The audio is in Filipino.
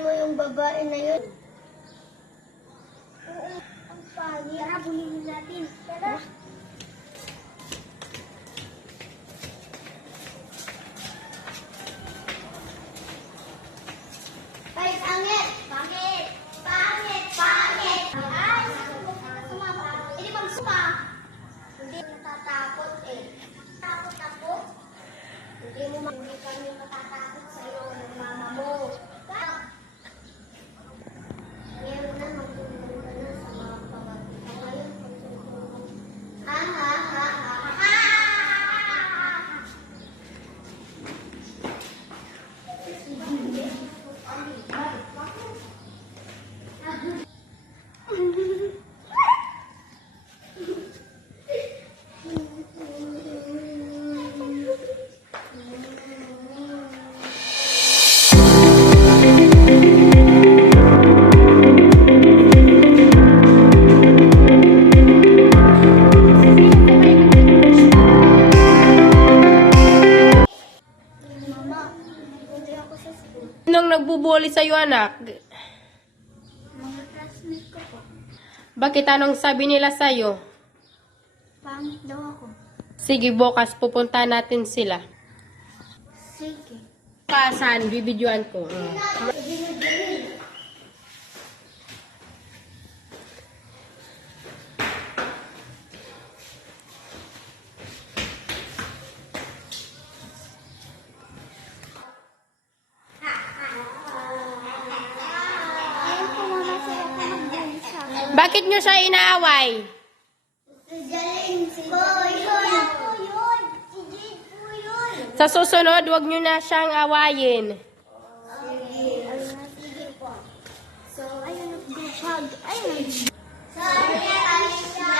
mo yung babae na yun. Oo, ang pagi. Tara, bulingin natin. Tara. Ay, pangit! Pangit! Pangit! Pangit! Ay, sumama. Hindi bang suma? Hindi natatakot eh. Takot ako? Hindi kami matatakot sa'yo ng mama mo. Ngayon na, magtulungan ka na sa mga pamangkin. Ngayon, magtulungan. Ha, ha, ha, ha, ha! Mama, hindi ako sa school. Sinong nagbubuli sa'yo, anak? Mga classmates ko po. Bakit anong sabi nila sa'yo? Pangit daw ako. Sige, bukas pupunta natin sila. Sige. Saan? Bibidyoan ko. Ayaw ko mama sila ko mag-bully sa akin. Bakit nyo siya inaaway? Galing si yun. Po yun. Si Jade po yun. Sa susunod, huwag nyo na siyang awayin. Sige po. So, ayun, nag-hug. Ayun. Sorry, Alicia.